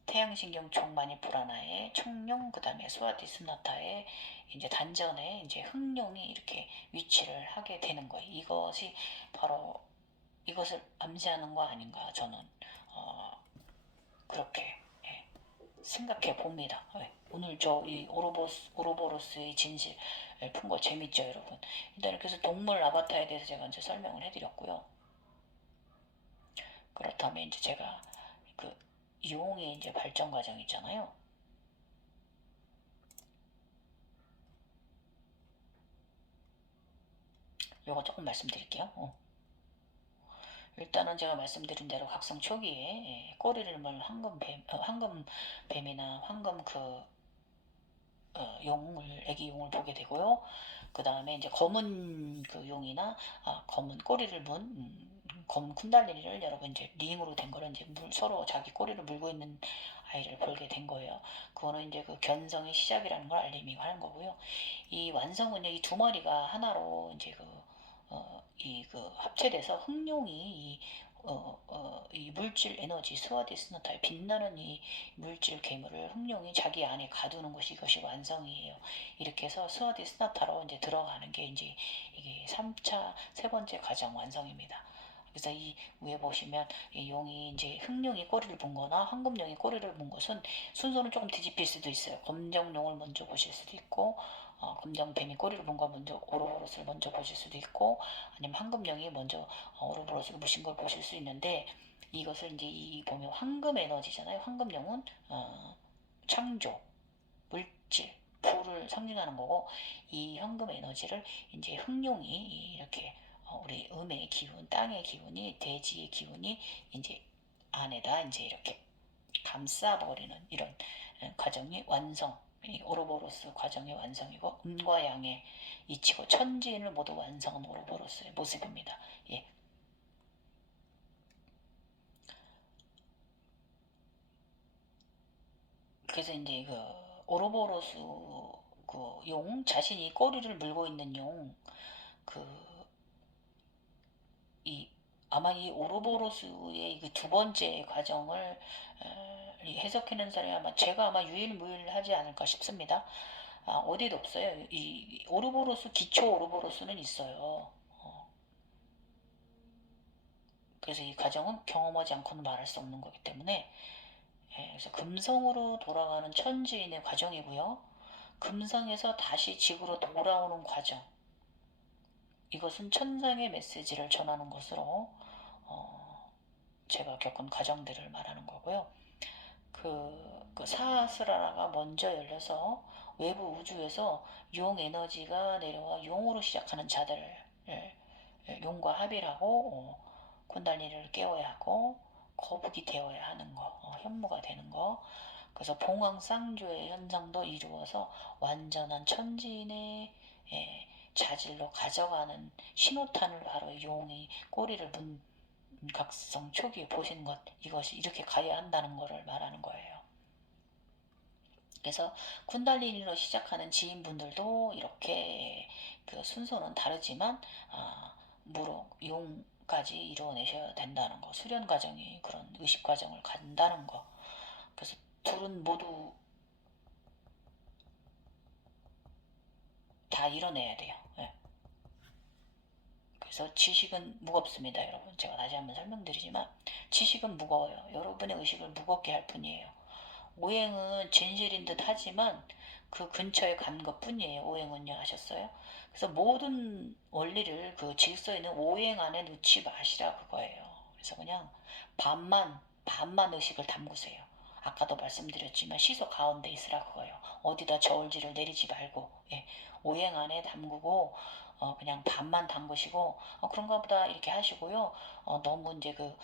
태양신경 총 많이 불안하에 청룡, 그 다음에 수아디스나타에 이제 단전에 이제 흑룡이 이렇게 위치를 하게 되는 거예요. 이것이 바로 이것을 암시하는 거 아닌가 저는 그렇게 생각해 봅니다. 오늘 이 오로보로스의 진실을 푼 거 재밌죠, 여러분? 일단 이렇게 해서 동물 아바타에 대해서 제가 이제 설명을 해드렸고요. 그렇다면 이제 제가 용의 이제 발전 과정 있잖아요. 요거 조금 말씀드릴게요. 일단은 제가 말씀드린 대로 각성 초기에 꼬리를 물 황금뱀이나 황금 애기 용을 보게 되고요. 그 다음에 이제 검은 용이나 검은 꼬리를 검은 쿤달리니를 여러분 이제 링으로 된 거를 이제 서로 자기 꼬리를 물고 있는 아이를 보게 된 거예요. 그거는 이제 견성의 시작이라는 걸 알림하는 거고요. 이 완성은요, 이 두 마리가 하나로 이제 합체돼서 흑룡이 이 물질 에너지 스와디스나타의 빛나는 이 물질 괴물을 흑룡이 자기 안에 가두는 것이 이것이 완성이에요. 이렇게 해서 스와디스나타로 이제 들어가는 게 이제 이게 3차 세 번째 과정 완성입니다. 그래서 이 위에 보시면 이 용이 이제 흑룡이 꼬리를 본 거나 황금룡이 꼬리를 본 것은 순서는 조금 뒤집힐 수도 있어요. 검정용을 먼저 보실 수도 있고 검정뱀이 꼬리를 본 거 먼저 오로보로스를 먼저 보실 수도 있고 아니면 황금룡이 먼저 오로보로스를 보신 걸 보실 수 있는데 이것을 이제 이 보면 황금 에너지잖아요. 황금용은 창조, 물질, 불을 상징하는 거고, 이 황금 에너지를 이제 흑룡이 이렇게 우리 음의 기운, 땅의 기운이, 대지의 기운이 이제 안에다 이제 이렇게 감싸버리는 이런 과정이 완성. 이 오로보로스 과정의 완성이고, 음과 양의 이치고 천지인을 모두 완성한 오로보로스의 모습입니다. 예. 그래서 이제 그 오로보로스 그 용, 자신이 꼬리를 물고 있는 용, 그 이 아마 이 오로보로스의 그 두 번째 과정을 해석해낸 사람이 아마 제가 아마 유일무이하지 않을까 싶습니다. 어디도 없어요. 이 오르보로스, 기초 오르보로스는 있어요. 그래서 이 과정은 경험하지 않고는 말할 수 없는 거기 때문에, 그래서 금성으로 돌아가는 천지인의 과정이고요. 금성에서 다시 지구로 돌아오는 과정. 이것은 천상의 메시지를 전하는 것으로 제가 겪은 과정들을 말하는 거고요. 그 사하스라라가 먼저 열려서 외부 우주에서 용 에너지가 내려와 용으로 시작하는 자들을 용과 합의를 하고 쿤달니를 깨워야 하고 거북이 되어야 하는 거, 현무가 되는 거. 그래서 봉황쌍조의 현상도 이루어서 완전한 천지인의 자질로 가져가는 신호탄을 바로 용이 꼬리를 문 각성 초기에 보신 것, 이것이 이렇게 가야 한다는 것을 말하는 거예요. 그래서 쿤달리니로 시작하는 지인분들도 이렇게 그 순서는 다르지만 무록 용까지 이루어내셔야 된다는 거, 수련 과정이 그런 의식 과정을 간다는 거. 그래서 둘은 모두 다 이뤄내야 돼요. 예. 그래서 지식은 무겁습니다, 여러분. 제가 다시 한번 설명드리지만 지식은 무거워요. 여러분의 의식을 무겁게 할 뿐이에요. 오행은 진실인 듯 하지만 그 근처에 간 것 뿐이에요. 오행은요, 아셨어요? 그래서 모든 원리를 그 질서에 있는 오행 안에 넣지 마시라 그거예요. 그래서 그냥 반만 의식을 담그세요. 아까도 말씀드렸지만 시소 가운데 있으라 그거예요. 어디다 저울질을 내리지 말고, 예, 오행 안에 담그고 그냥 반만 담그시고 그런가 보다 이렇게 하시고요. 너무 이제 그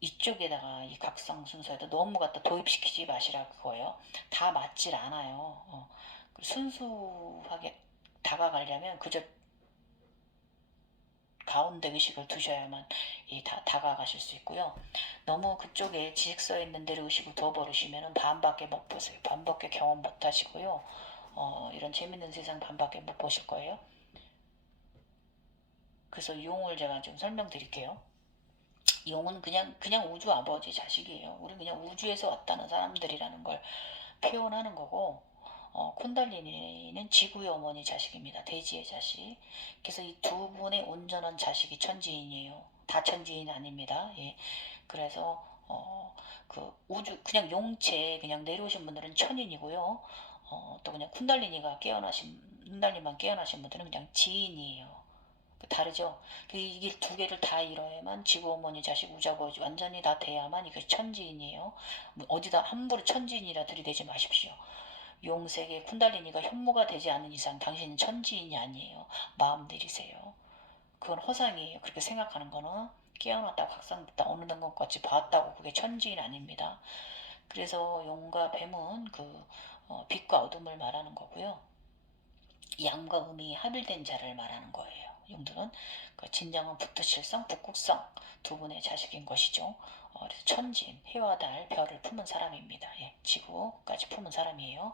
이쪽에다가 이 각성 순서에다 너무 갖다 도입시키지 마시라 그거예요. 다 맞질 않아요. 순수하게 다가가려면 그저 가운데 의식을 두셔야만 다가가실 수 있고요. 너무 그쪽에 지식서에 있는 대로 의식을 둬버리시면 반밖에 못 보세요. 반밖에 경험 못 하시고요. 이런 재밌는 세상 반밖에 못 보실 거예요. 그래서 용을 제가 좀 설명드릴게요. 용은 그냥 우주 아버지 자식이에요. 우리 그냥 우주에서 왔다는 사람들이라는 걸 표현하는 거고, 쿤달리니는 지구의 어머니 자식입니다. 대지의 자식. 그래서 이 두 분의 온전한 자식이 천지인이에요. 다 천지인 아닙니다. 예. 그래서 그 우주 그냥 용체 그냥 내려오신 분들은 천인이고요. 또 그냥 쿤달리만 깨어나신 분들은 그냥 지인이에요. 다르죠. 이게 두 개를 다 이뤄야만 지구 어머니 자식 우자버지 완전히 다 돼야만 이게 천지인이에요. 어디다 함부로 천지인이라 들이대지 마십시오. 용색의 쿤달리니가 현무가 되지 않는 이상 당신은 천지인이 아니에요. 마음 내리세요. 그건 허상이에요. 그렇게 생각하는 거는 깨어났다 각성됐다 어느 것같이 봤다고 그게 천지인 아닙니다. 그래서 용과 뱀은 빛과 어둠을 말하는 거고요. 양과 음이 합일된 자를 말하는 거예요. 용들은 진정한 북두칠성, 북극성 두 분의 자식인 것이죠. 그래서 천진, 해와 달, 별을 품은 사람입니다. 예, 지구까지 품은 사람이에요.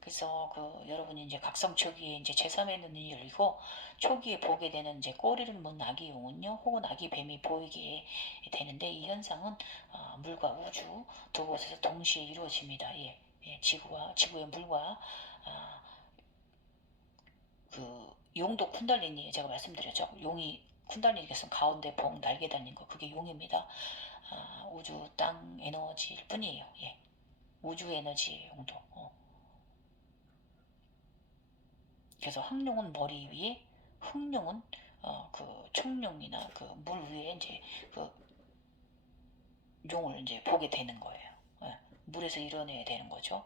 그래서 여러분이 이제 각성 초기에 이제 제3의 눈이 열리고 초기에 보게 되는 이제 꼬리를 문 아기 용은요, 혹은 아기 뱀이 보이게 되는데 이 현상은 물과 우주 두 곳에서 동시에 이루어집니다. 예, 예, 지구의 물과 아, 용도 쿤달리니 제가 말씀드렸죠. 용이 쿤달리니께서 가운데 봉 날개 달린 거 그게 용입니다. 우주 땅 에너지일 뿐이에요. 예. 우주 에너지의 용도. 그래서 황룡은 머리 위에, 흑룡은 그 청룡이나 그 물 위에 이제 그 용을 이제 보게 되는 거예요. 예, 물에서 이뤄내야 되는 거죠.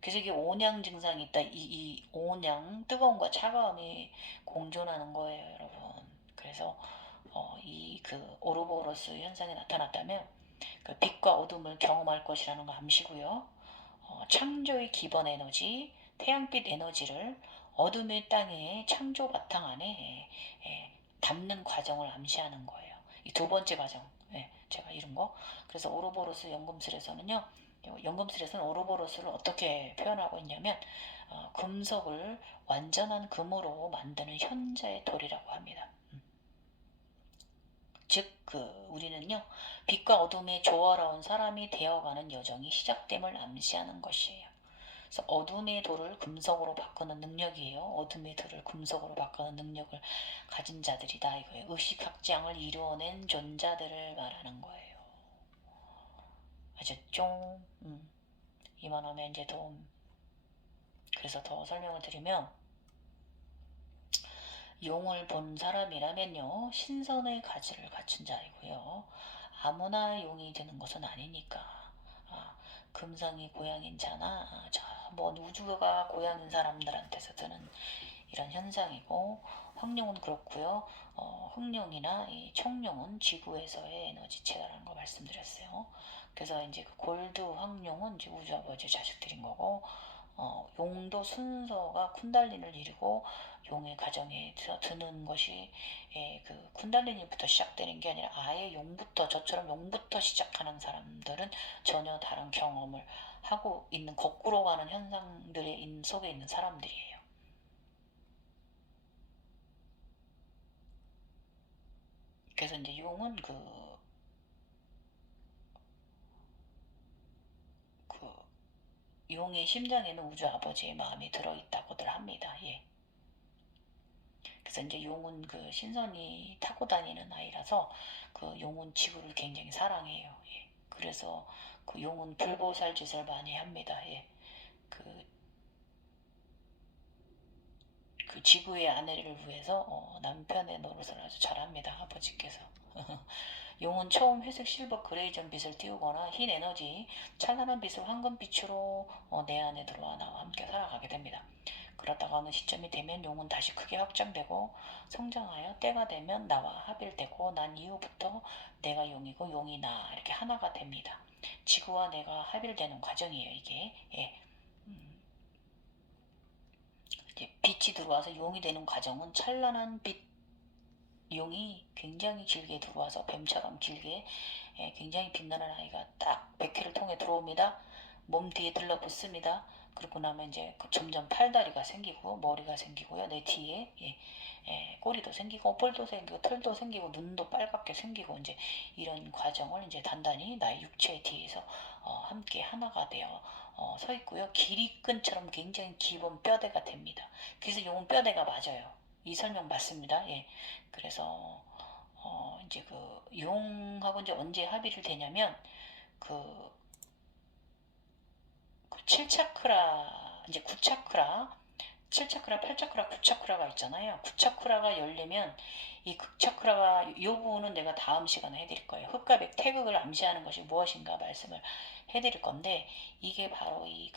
그래서 이게 온양 증상이 있다. 이 온양, 뜨거움과 차가움이 공존하는 거예요, 여러분. 그래서 이 그 오로보로스 현상이 나타났다면 그 빛과 어둠을 경험할 것이라는 거 암시고요. 창조의 기본 에너지, 태양빛 에너지를 어둠의 땅의 창조 바탕 안에 담는 과정을 암시하는 거예요. 이 두 번째 과정, 제가 이룬 거. 그래서 오로보로스 연금술에서는요, 연금술에서는 오로보로스를 어떻게 표현하고 있냐면, 금속을 완전한 금으로 만드는 현자의 돌이라고 합니다. 즉, 우리는요, 빛과 어둠의 조화로운 사람이 되어가는 여정이 시작됨을 암시하는 것이에요. 그래서 어둠의 돌을 금속으로 바꾸는 능력이에요. 어둠의 돌을 금속으로 바꾸는 능력을 가진 자들이다 이거예요. 의식확장을 이루어낸 존자들을 말하는 거예요. 아셨죠? 이만하면 이제 그래서 더 설명을 드리면, 용을 본 사람이라면요, 신선의 가지를 갖춘 자이고요. 아무나 용이 되는 것은 아니니까. 금성이 고향인 자나, 우주가 고향인 사람들한테서 드는 이런 현상이고, 황룡은 그렇고요. 흑룡이나 이 청룡은 지구에서의 에너지체라는 거 말씀드렸어요. 그래서 이제 그 골드 황룡은 이제 우주 아버지 자식들인 거고, 용도 순서가 쿤달린을 이루고 용의 가정에 드는 것이 그 쿤달리니부터 시작되는 게 아니라 아예 용부터, 저처럼 용부터 시작하는 사람들은 전혀 다른 경험을 하고 있는, 거꾸로 가는 현상들의 속에 있는 사람들이에요. 그래서 이제 용은 그 용의 심장에는 우주 아버지의 마음이 들어있다고들 합니다. 예. 그래서 이제 용은 그 신선이 타고 다니는 아이라서 그 용은 지구를 굉장히 사랑해요. 예. 그래서 그 용은 불보살 짓을 많이 합니다. 예. 그, 그 지구의 아내를 위해서 남편의 노릇을 아주 잘합니다. 아버지께서. 용은 처음 회색, 실버, 그레이전 빛을 띄우거나 흰 에너지, 찬란한 빛을 황금빛으로 내 안에 들어와 나와 함께 살아가게 됩니다. 그러다가 어느 시점이 되면 용은 다시 크게 확장되고 성장하여 때가 되면 나와 합일되고 난 이후부터 내가 용이고 용이 나 이렇게 하나가 됩니다. 지구와 내가 합일되는 과정이에요, 이게. 예. 이제 빛이 들어와서 용이 되는 과정은 찬란한 빛, 용이 굉장히 길게 들어와서 뱀처럼 길게 굉장히 빛나는 아이가 딱 백회를 통해 들어옵니다. 몸 뒤에 들러붙습니다. 그러고 나면 이제 점점 팔다리가 생기고 머리가 생기고요. 내 뒤에 꼬리도 생기고 뿔도 생기고 털도 생기고 눈도 빨갛게 생기고 이제 이런 과정을 이제 단단히 나의 육체 뒤에서 함께 하나가 되어 서 있고요. 기립근처럼 굉장히 기본 뼈대가 됩니다. 그래서 용은 뼈대가 맞아요. 이 설명 맞습니다. 예. 그래서 이제 그 용하고 이제 언제 합의를 되냐면 그, 그 7차크라 이제 9차크라 7차크라, 8차크라, 9차크라가 있잖아요. 9차크라가 열리면 이 극차크라가 이 부분은 내가 다음 시간에 해드릴 거예요. 흑과 백 태극을 암시하는 것이 무엇인가 말씀을 해드릴 건데 이게 바로 이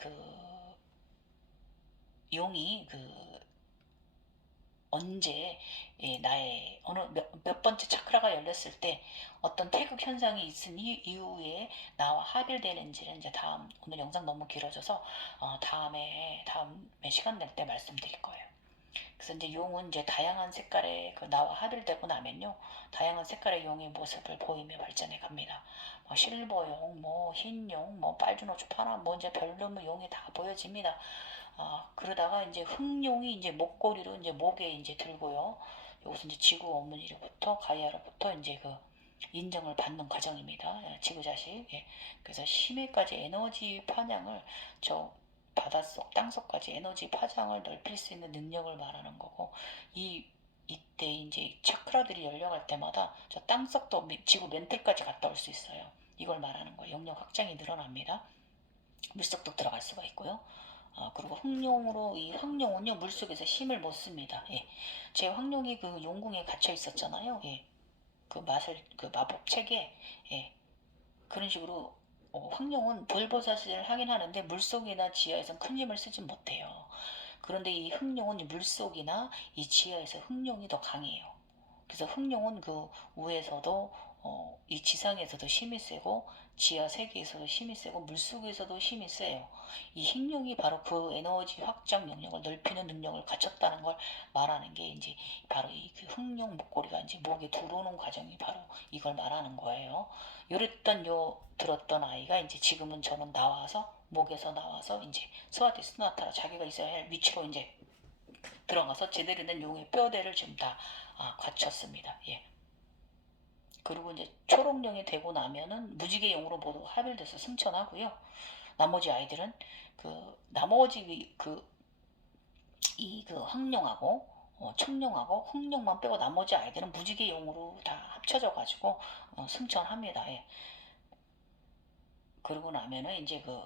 용이 언제 나의 어느 몇 번째 차크라가 열렸을 때 어떤 태극 현상이 있은 이후에 나와 합일되는지는 이제 오늘 영상 너무 길어져서 다음에 시간 낼 때 말씀드릴 거예요. 그래서 이제 용은 이제 다양한 색깔의 나와 합일되고 나면요, 다양한 색깔의 용의 모습을 보이며 발전해 갑니다. 뭐 실버용, 뭐 흰용, 뭐 빨주노초 파란, 뭐 이제 별로 용이 다 보여집니다. 그러다가 이제 흑룡이 이제 목걸이로 이제 목에 이제 들고요. 여기서 이제 지구 어머니로부터 가이아로부터 이제 인정을 받는 과정입니다. 지구 자식. 예. 그래서 심해까지 에너지 파장을 저 바닷속, 땅속까지 에너지 파장을 넓힐 수 있는 능력을 말하는 거고 이때 이제 차크라들이 열려갈 때마다 저 땅속도 지구 멘틀까지 갔다 올 수 있어요. 이걸 말하는 거예요. 영역 확장이 늘어납니다. 물속도 들어갈 수가 있고요. 그리고 흑룡으로 이 황룡은요 물속에서 힘을 못 씁니다. 예. 제 황룡이 그 용궁에 갇혀 있었잖아요. 예. 그 맛을 그 마법 책에 예, 그런 식으로 황룡은 불버섯을 하긴 하는데 물속이나 지하에선 큰 힘을 쓰진 못해요. 그런데 이 흑룡은 물속이나 이 지하에서 흑룡이 더 강해요. 그래서 흑룡은 그 위에서도 이 지상에서도 힘이 세고 지하 세계에서도 힘이 세고 물속에서도 힘이 세요. 이 흑룡이 바로 그 에너지 확장 영역을 넓히는 능력을 갖췄다는 걸 말하는 게 이제 바로 이그 흑룡 목걸이가 이제 목에 들어오는 과정이 바로 이걸 말하는 거예요. 요랬던 들었던 아이가 이제 지금은 저는 나와서 목에서 나와서 이제 스와티 스나타라 자기가 있어야 할 위치로 이제 들어가서 제대로 된 용의 뼈대를 지금 다 갖췄습니다. 예. 그리고 이제 초록령이 되고 나면은 무지개용으로 모두 합일돼서 승천하고요. 나머지 아이들은 그 나머지 그 황룡하고 청룡하고 흑룡만 빼고 나머지 아이들은 무지개용으로 다 합쳐져 가지고 승천합니다. 예. 그러고 나면은 이제 그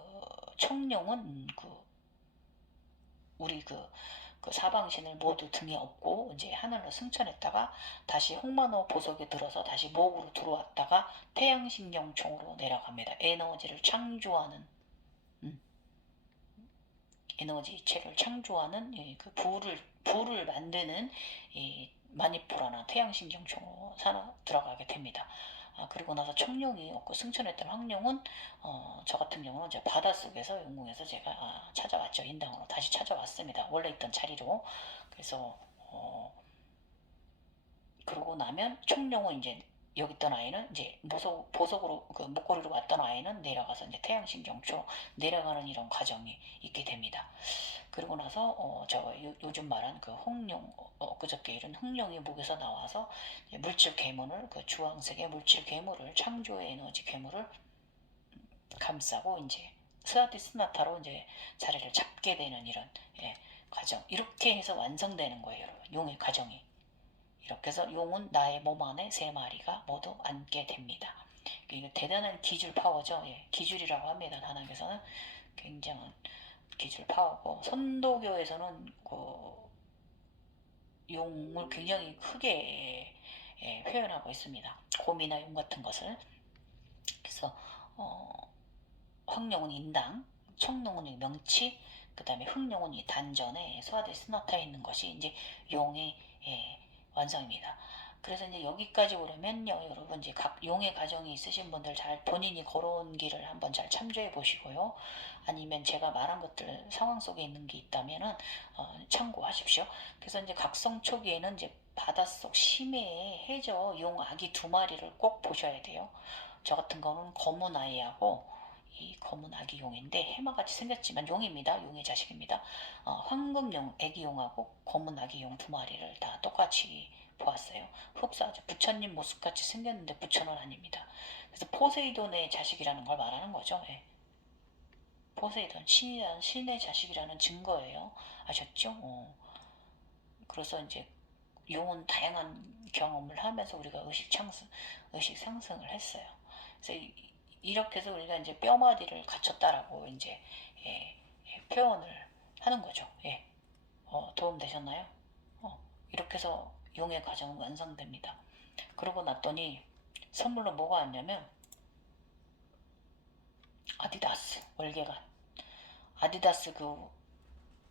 청룡은 우리 그 사방신을 모두 등에 업고 이제 하늘로 승천했다가 다시 홍만호 보석에 들어서 다시 목으로 들어왔다가 태양신경총으로 내려갑니다. 에너지를 창조하는 음, 에너지체를 창조하는 그 불을 만드는 이 마니푸라나 태양신경총으로 들어가게 됩니다. 그리고 나서 청룡이 없고 승천했던 황룡은 저 같은 경우는 이제 바닷속에서 용궁에서 제가 찾아왔죠. 인당으로 다시 찾아왔습니다. 원래 있던 자리로. 그래서 그러고 나면 청룡은 이제 여기 있던 아이는 이제 보석으로 그 목걸이로 왔던 아이는 내려가서 이제 태양신경초로 내려가는 이런 과정이 있게 됩니다. 그리고 나서 저 요즘 말한 그 홍룡 그저께 이런 흑룡이 목에서 나와서 물질 괴물을 그 주황색의 물질 괴물을 창조의 에너지 괴물을 감싸고 이제 스와티스나타로 이제 자리를 잡게 되는 이런 과정 이렇게 해서 완성되는 거예요, 여러분. 용의 과정이. 이렇게 해서 용은 나의 몸 안에 세 마리가 모두 앉게 됩니다. 이게 대단한 기술 파워죠. 예, 기술이라고 합니다. 단학에서는 굉장한 기술 파워고 선도교에서는 그 용을 굉장히 크게 표현하고 있습니다. 곰이나 용 같은 것을. 그래서 황룡은 인당, 청룡은 명치, 그 다음에 흑룡은 이 단전에 소화돼 스나타 있는 것이 이제 용의 완성입니다. 그래서 이제 여기까지 오려면요, 여러분 이제 각 용의 과정이 있으신 분들 잘 본인이 걸어온 길을 한번 잘 참조해 보시고요. 아니면 제가 말한 것들 상황 속에 있는 게 있다면은 참고하십시오. 그래서 이제 각성 초기에는 이제 바닷속 심해에 해저 용 아기 2마리를 꼭 보셔야 돼요. 저 같은 거는 검은 아이하고 이 검은 아기 용인데 해마같이 생겼지만 용입니다. 용의 자식입니다. 황금용 애기용하고 검은 아기 용 2마리를 다 똑같이 보았어요. 흡사하죠. 부처님 모습같이 생겼는데 부처는 아닙니다. 그래서 포세이돈의 자식이라는 걸 말하는 거죠. 예. 포세이돈 신의 자식이라는 증거예요. 아셨죠? 그래서 이제 용은 다양한 경험을 하면서 우리가 의식 상승을 했어요. 그래서 이렇게 해서 우리가 이제 뼈마디를 갖췄다라고 이제 표현을 하는 거죠. 예. 도움 되셨나요? 이렇게 해서 용의 과정은 완성됩니다. 그러고 났더니 선물로 뭐가 왔냐면 아디다스 월계관 아디다스 그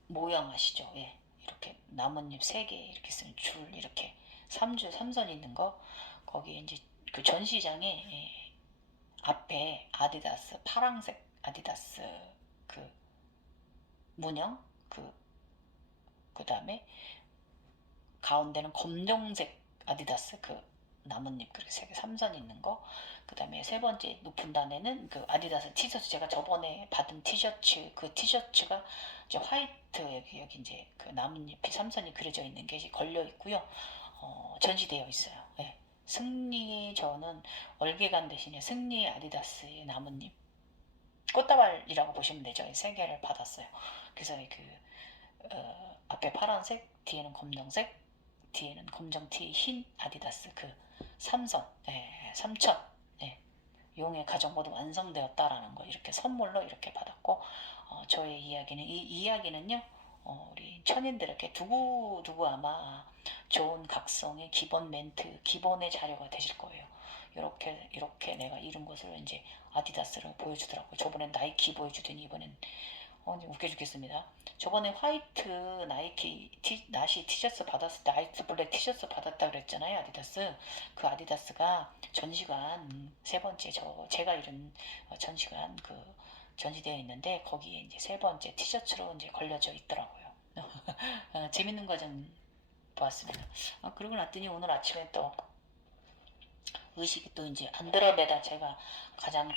모양 아시죠? 예. 이렇게 나뭇잎 3개 이렇게 쓰는 줄 이렇게 3선 있는 거 거기에 이제 그 전시장에 앞에 아디다스 파랑색 아디다스 그 문양 그 다음에 가운데는 검정색 아디다스 그 나뭇잎 그렇게 3선 있는 거. 그 다음에 세 번째 높은 단에는 그 아디다스 티셔츠 제가 저번에 받은 티셔츠 그 티셔츠가 이제 화이트 여기 이제 그 나뭇잎이 3선이 그려져 있는 게 걸려 있고요. 전시되어 있어요. 네. 승리의 저는 월계관 대신에 승리의 아디다스의 나뭇잎 꽃다발이라고 보시면 되죠. 3개를 받았어요. 그래서 앞에 파란색, 뒤에는 검정색, 뒤에는 검정 티, 흰 아디다스 그 3선, 3천, 용의 가정 모두 완성되었다라는 거 이렇게 선물로 이렇게 받았고 저의 이야기는 이 이야기는요 우리 천인들에게 두고두고 아마 좋은 각성의 기본 멘트, 기본의 자료가 되실 거예요. 이렇게 내가 이룬 것을 이제 아디다스를 보여주더라고요. 저번엔 나이키 보여주더니 이번엔 웃겨 죽겠습니다. 저번에 화이트 나시 티셔츠 받았을 때, 아이스 블랙 티셔츠 받았다 그랬잖아요, 아디다스. 그 아디다스가 전시관, 세 번째, 제가 이룬 전시관, 전시되어 있는데, 거기에 이제 세 번째 티셔츠로 이제 걸려져 있더라고요. 재밌는 거 좀 보았습니다. 그러고 났더니 오늘 아침에 또 의식이 또 이제 안드로메다, 제가 가장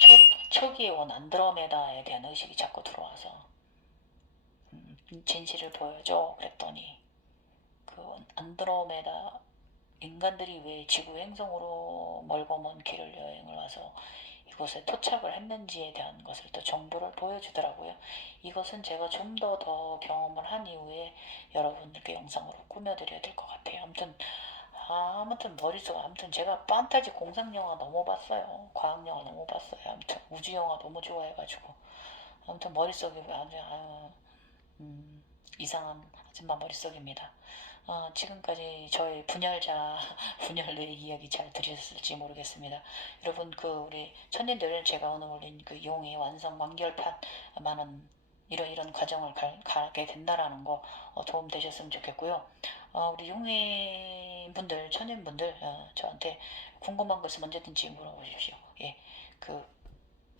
초기에 온 안드로메다에 대한 의식이 자꾸 들어와서 진실을 보여줘 그랬더니 그 안드로메다, 인간들이 왜 지구 행성으로 멀고 먼 길을 여행을 와서 이곳에 토착을 했는지에 대한 것을 또 정보를 보여주더라고요. 이것은 제가 좀 더 경험을 한 이후에 여러분들께 영상으로 꾸며드려야 될 것 같아요. 아무튼 머릿속, 아무튼 제가 판타지 공상 영화 너무 봤어요. 과학 영화 너무 봤어요. 아무튼 우주 영화 너무 좋아해가지고 아무튼 머릿속이 아주 이상한 아줌마 머릿속입니다. 지금까지 저의 분열자, 분열의 이야기 잘 들으셨을지 모르겠습니다. 여러분, 우리 천년들 제가 오늘 올린 용의 완성 완결판, 많은 이런 과정을 가게 된다라는 거 도움 되셨으면 좋겠고요. 우리 용의 분들, 천년 분들, 저한테 궁금한 것을 언제든지 물어보십시오. 예,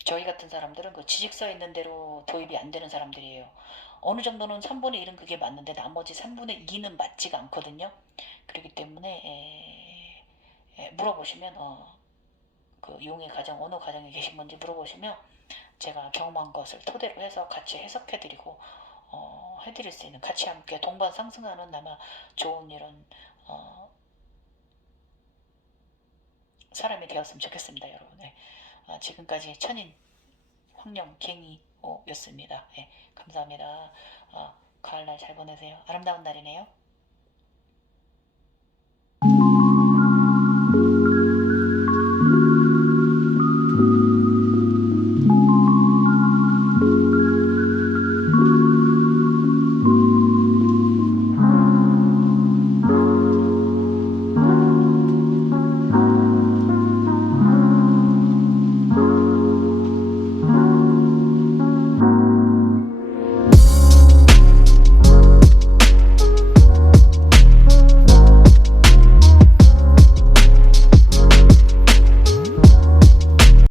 저희 같은 사람들은 지식서 있는 대로 도입이 안 되는 사람들이에요. 어느 정도는 3분의 1은 그게 맞는데 나머지 3분의 2는 맞지가 않거든요. 그렇기 때문에 물어보시면 용의 가정 어느 가정에 계신 건지 물어보시면 제가 경험한 것을 토대로 해서 같이 해석해드리고 해드릴 수 있는, 같이 함께 동반 상승하는 아마 좋은 이런 사람이 되었으면 좋겠습니다, 여러분. 지금까지 천인 황령 갱이오였습니다. 감사합니다. 가을날 잘 보내세요. 아름다운 날이네요.